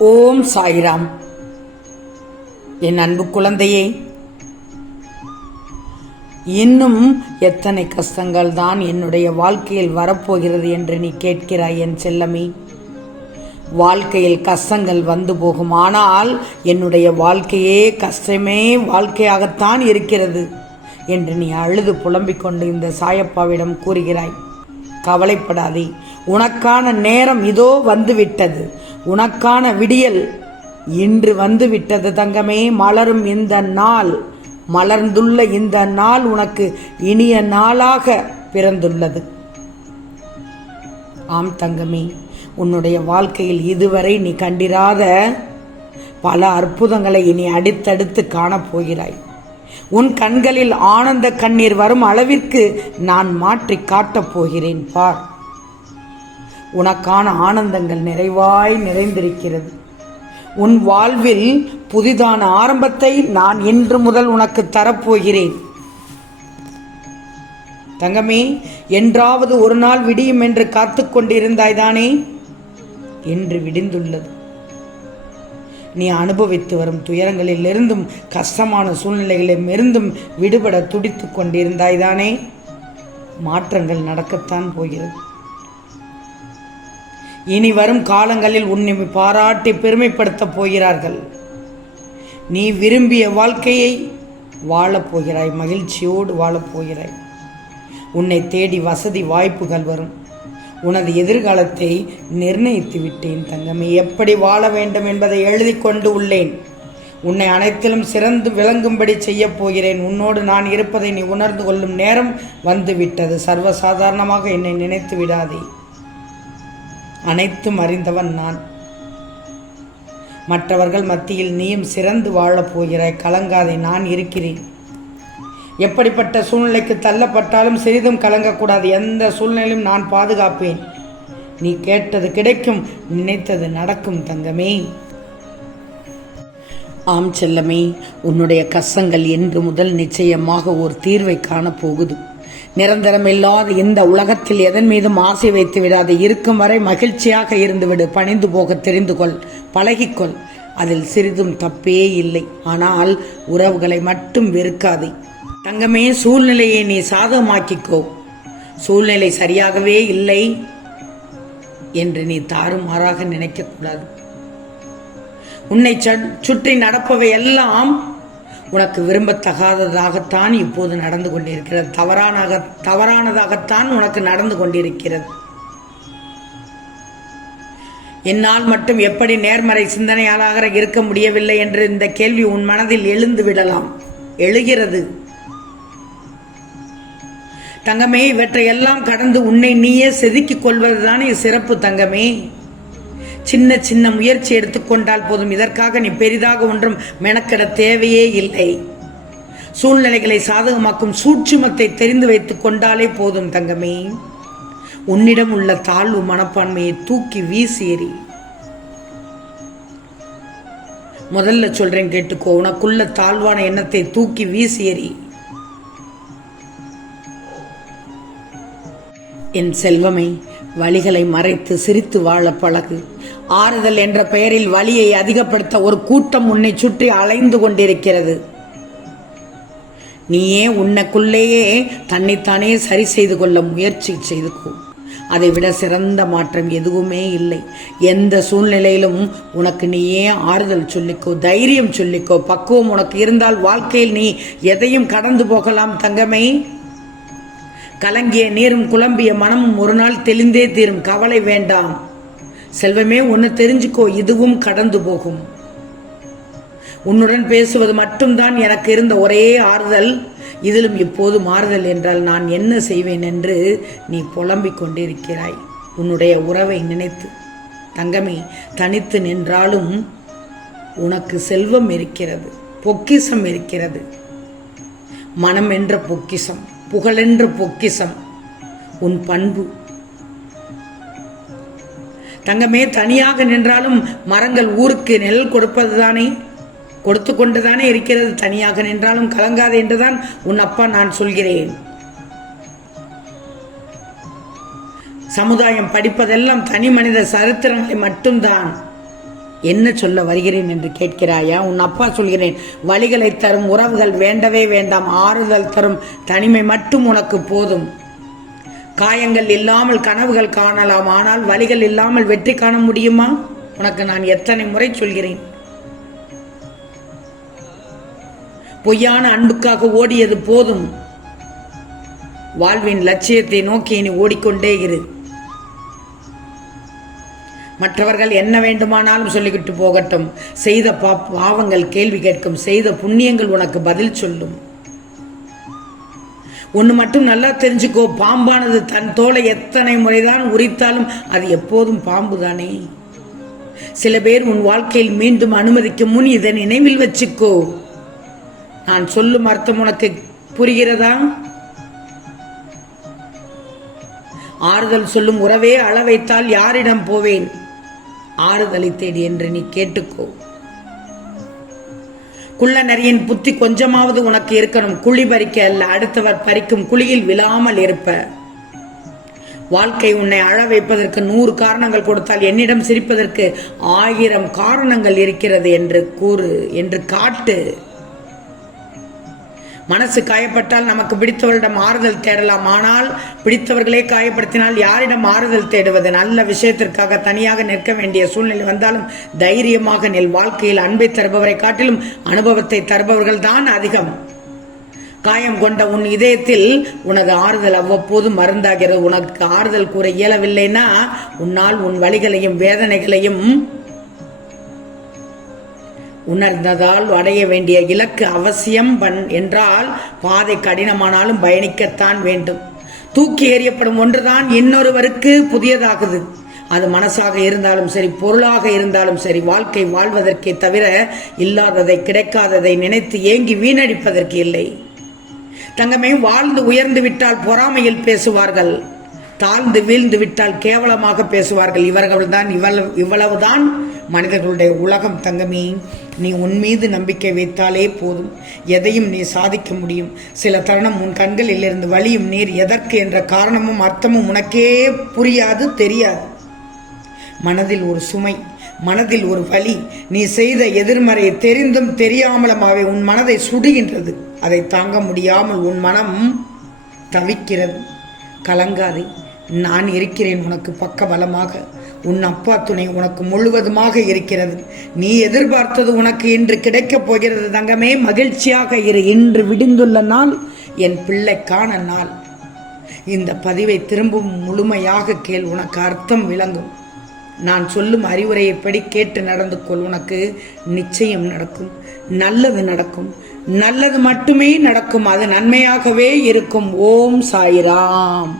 ஓம் சாய்ராம். என் அன்பு குழந்தையே, இன்னும் எத்தனை கஷ்டங்கள் தான் என்னுடைய வாழ்க்கையில் வரப்போகிறது என்று நீ கேட்கிறாய் என் செல்லமே. வாழ்க்கையில் கஷ்டங்கள் வந்து போகும், ஆனால் என்னுடைய வாழ்க்கையே கஷ்டமே வாழ்க்கையாகத்தான் இருக்கிறது என்று நீ அழுது புலம்பிக் கொண்டு இந்த சாயப்பாவிடம் கூறுகிறாய். கவலைப்படாதே, உனக்கான நேரம் இதோ வந்துவிட்டது. உனக்கான விடியல் இன்று வந்து விட்டது தங்கமே. மலரும் இந்த நாள், மலர்ந்துள்ள இந்த நாள் உனக்கு இனிய நாளாக பிறந்துள்ளது. ஆம் தங்கமே, உன்னுடைய வாழ்க்கையில் இதுவரை நீ கண்டிராத பல அற்புதங்களை இனி அடுத்தடுத்து காணப்போகிறாய். உன் கண்களில் ஆனந்த கண்ணீர் வரும் அளவிற்கு நான் மாற்றி காட்டப் போகிறேன். பார், உனக்கான ஆனந்தங்கள் நிறைவாய் நிறைந்திருக்கிறது. உன் வாழ்வில் புதிதான ஆரம்பத்தை நான் இன்று முதல் உனக்கு தரப்போகிறேன். தங்கமே, என்றாவது ஒரு நாள் விடியும் என்று காத்து கொண்டிருந்தாய்தானே? என்று விடிந்துள்ளது. நீ அனுபவித்து வரும் துயரங்களிலிருந்தும் கஷ்டமான சூழ்நிலைகளிலிருந்தும் விடுபட துடித்து கொண்டிருந்தாய்தானே? மாற்றங்கள் நடக்கத்தான் போகிறது. இனி வரும் காலங்களில் உன்னை பாராட்டி பெருமைப்படுத்தப் போகிறார்கள். நீ விரும்பிய வாழ்க்கையை வாழப்போகிறாய், மகிழ்ச்சியோடு வாழப்போகிறாய். உன்னை தேடி வசதி வாய்ப்புகள் வரும். உனது எதிர்காலத்தை நிர்ணயித்து விட்டேன் தங்கமே. எப்படி வாழ வேண்டும் என்பதை எழுதி கொண்டு உள்ளேன். உன்னை அனைத்திலும் சிறந்து விளங்கும்படி செய்ய போகிறேன். உன்னோடு நான் இருப்பதை நீ உணர்ந்து கொள்ளும் நேரம் வந்துவிட்டது. சர்வசாதாரணமாக என்னை நினைத்து விடாதே. அனைத்தும் அறிந்தவன் நான். மற்றவர்கள் மத்தியில் நீயும் சிறந்து வாழப் போகிறாய். கலங்காதே, நான் இருக்கிறேன். எப்படிப்பட்ட சூழ்நிலைக்கு தள்ளப்பட்டாலும் சிறிதும் கலங்கக்கூடாது. எந்த சூழ்நிலையும் நான் பாதுகாப்பேன். நீ கேட்டது கிடைக்கும், நினைத்தது நடக்கும் தங்கமே. ஆம் செல்லமே, உன்னுடைய கஷ்டங்கள் என்று முதல் நிச்சயமாக ஒரு தீர்வை காணப்போகுது. நிரந்தரமில்லாத இந்த உலகத்தில் எதன் மீதும் ஆசை வைத்து விடாது. இருக்கும் வரை மகிழ்ச்சியாக இருந்துவிடு. பணிந்து போக தெரிந்து கொள், பழகிக்கொள். அதில் சிறிதும் தப்பே இல்லை. ஆனால் உறவுகளை மட்டும் வெறுக்காதே தங்கமே. சூழ்நிலையை நீ சாதகமாக்கிக்கோ. சூழ்நிலை சரியாகவே இல்லை என்று நீ தாறுமாறாக நினைக்கக்கூடாது. உன்னை சுற்றி நடப்பவை எல்லாம் உனக்கு விரும்பத்தகாததாகத்தான் இப்போது நடந்து கொண்டிருக்கிறது. தவறானதாகத்தான் உனக்கு நடந்து கொண்டிருக்கிறது. என்னால் மட்டும் எப்படி நேர்மறை சிந்தனையாளராக இருக்க முடியவில்லை என்று இந்த கேள்வி உன் மனதில் எழுந்து விடலாம். எழுகிறது தங்கமே. இவற்றையெல்லாம் கடந்து உன்னை நீயே செதுக்கிக் கொள்வதுதானே சிறப்பு தங்கமே. சின்ன சின்ன முயற்சி எடுத்துக்கொண்டால் போதும். இதற்காக நீ பெரிதாக ஒன்றும் மெனக்கெட தேவையே இல்லை. சூழ்நிலைகளை சாதகமாக்கும் சூட்சுமத்தை தெரிந்து வைத்துக் கொண்டாலே போதும் தங்கமே. உன்னிடம் உள்ள தாழ்வு மனப்பான்மையை தூக்கி வீசி எறி. முதல்ல சொல்றேன் கேட்டுக்கோ. உனக்குள்ள தாழ்வான எண்ணத்தை தூக்கி வீசி எறி. என் செல்வமே, வலிகளை மறைத்து சிரித்து வாழ பழகு. ஆறுதல் என்ற பெயரில் வலியை அதிகப்படுத்த ஒரு கூட்டம் உன்னை சுற்றி அலைந்து கொண்டிருக்கிறது. நீயே உன்னைக்குள்ளேயே தன்னைத்தானே சரி செய்து கொள்ள முயற்சி செய்துக்கோ. அதைவிட சிறந்த மாற்றம் எதுவுமே இல்லை. எந்த சூழ்நிலையிலும் உனக்கு நீயே ஆறுதல் சொல்லிக்கோ, தைரியம் சொல்லிக்கோ. பக்குவம் உனக்கு இருந்தால் வாழ்க்கையில் நீ எதையும் கடந்து போகலாம் தங்கமே. கலங்கிய நீரும் குழம்பிய மனமும் ஒரு நாள் தெளிந்தே தீரும். கவலை வேண்டாம் செல்வமே. ஒன்று தெரிஞ்சுக்கோ, இதுவும் கடந்து போகும். உன்னுடன் பேசுவது மட்டும்தான் எனக்கு இருந்த ஒரே ஆறுதல். இதிலும் இப்போது மாறுதல் என்றால் நான் என்ன செய்வேன் என்று நீ புலம்பிக் கொண்டிருக்கிறாய். உன்னுடைய உறவை நினைத்து தங்கமே. தனித்து நின்றாலும் உனக்கு செல்வம் இருக்கிறது, பொக்கிசம் இருக்கிறது. மனம் என்ற பொக்கிசம், புகழென்ற பொக்கிசம் உன் பண்பு தங்கமே. தனியாக நின்றாலும் மரங்கள் ஊருக்கு நிழல் கொடுப்பதுதானே, கொடுத்து கொண்டுதானே இருக்கிறது. தனியாக நின்றாலும் கலங்காது என்றுதான் உன் அப்பா நான் சொல்கிறேன். சமுதாயம் படிப்பதெல்லாம் தனி மனித சரித்திரங்களை மட்டும்தான். என்ன சொல்ல வருகிறேன் என்று கேட்கிறாயா? உன் அப்பா சொல்கிறேன், வலிகளை தரும் உறவுகள் வேண்டவே வேண்டாம், ஆறுதல் தரும் தனிமை மட்டும் உனக்கு போதும். காயங்கள் இல்லாமல் கனவுகள் காணலாம், ஆனால் வலிகள் இல்லாமல் வெற்றி காண முடியுமா? உனக்கு நான் எத்தனை முறை சொல்கிறேன். பொய்யான அன்புக்காக ஓடியது போதும். வாழ்வின் லட்சியத்தை நோக்கி நீ ஓடிக்கொண்டே இரு. மற்றவர்கள் என்ன வேண்டுமானாலும் சொல்லிக்கிட்டு போகட்டும். செய்த பாவங்கள் கேள்வி கேட்கும், செய்த புண்ணியங்கள் உனக்கு பதில் சொல்லும். ஒன்று மட்டும் நல்லா தெரிஞ்சுக்கோ, பாம்பானது தன் தோலை எத்தனை முறைதான் உரித்தாலும் அது எப்போதும் பாம்பு தானே. சில பேர் உன் வாழ்க்கையில் மீண்டும் அனுமதிக்கும் முன் இதை நினைவில் வச்சுக்கோ. நான் சொல்லும் அர்த்தம் உனக்கு புரிகிறதா? ஆறுதல் சொல்லும் உறவே அள வைத்தால் யாரிடம் போவேன்? ஆறுதலை தேடி என்று நீ கேட்டுக்கோ. குள்ள நரியின் புத்தி கொஞ்சமாவது உனக்கு இருக்கணும். குழி பறிக்க அல்ல, அடுத்தவர் பறிக்கும் குழியில் விழாமல் இருப்ப. வாழ்க்கை உன்னை அழ வைப்பதற்கு 100 காரணங்கள் கொடுத்தால் என்னிடம் சிரிப்பதற்கு 1000 காரணங்கள் இருக்கிறது என்று கூறு, என்று காட்டு. மனசு காயப்பட்டால் நமக்கு பிடித்தவர்களிடம் ஆறுதல் தேடலாம், ஆனால் பிடித்தவர்களே காயப்படுத்தினால் யாரிடம் ஆறுதல் தேடுவது? நல்ல விஷயத்திற்காக தனியாக நிற்க வேண்டிய சூழ்நிலை வந்தாலும் தைரியமாக நில். வாழ்க்கையில் அன்பை தருபவரை காட்டிலும் அனுபவத்தை தருபவர்கள் தான் அதிகம். காயம் கொண்ட உன் இதயத்தில் உனது ஆறுதல் அவ்வப்போது மருந்தாகிறது. உனக்கு ஆறுதல் கூற இயலவில்லைன்னா உன்னால் உன் வலிகளையும் வேதனைகளையும் உணர்ந்ததால் அடைய வேண்டிய இலக்கு அவசியம் என்றால் பாதை கடினமானாலும் பயணிக்கத்தான் வேண்டும். தூக்கி எறியப்படும் ஒன்றுதான் இன்னொருவருக்கு புதியதாகுது. அது மனசாக இருந்தாலும் சரி, பொருளாக இருந்தாலும் சரி, வாழ்க்கை வாழ்வதற்கே தவிர இல்லாததை கிடைக்காததை நினைத்து ஏங்கி வீணடிப்பதற்கு இல்லை. தங்கமே, வாழ்ந்து உயர்ந்து விட்டால் பொறாமையில் பேசுவார்கள், தாழ்ந்து வீழ்ந்து விட்டால் கேவலமாக பேசுவார்கள். இவர்கள்தான் இவ்வளவுதான் மனிதர்களுடைய உலகம். தங்கமே, நீ உன் மீது நம்பிக்கை வைத்தாலே போதும், எதையும் நீ சாதிக்க முடியும். சில தருணம் உன் கண்களில் இருந்து வழியும் நீர் எதற்கு என்ற காரணமும் அர்த்தமும் உனக்கே புரியாது, தெரியாது. மனதில் ஒரு சுமை, மனதில் ஒரு வலி, நீ செய்த எதிர்மறை தெரிந்தும் தெரியாமலமாவே உன் மனதை சுடுகின்றது. அதை தாங்க முடியாமல் உன் மனம் தவிக்கிறது. கலங்காதே, நான் இருக்கிறேன் உனக்கு பக்க பலமாக. உன் அப்பா துணை உனக்கு முழுவதுமாக இருக்கிறது. நீ எதிர்பார்த்தது உனக்கு இன்று கிடைக்கப் போகிறது. தங்கமே, மகிழ்ச்சியாக இரு. இன்று விடிந்துள்ள நாள் என் பிள்ளைக்கான நாள். இந்த பதிவை திரும்பவும் முழுமையாக கேள், உனக்கு அர்த்தம் விளங்கும். நான் சொல்லும் அறிவுரையைப்படி கேட்டு நடந்து கொள். உனக்கு நிச்சயம் நடக்கும், நல்லது நடக்கும், நல்லது மட்டுமே நடக்கும். அது நன்மையாகவே இருக்கும். ஓம் சாய்ராம்.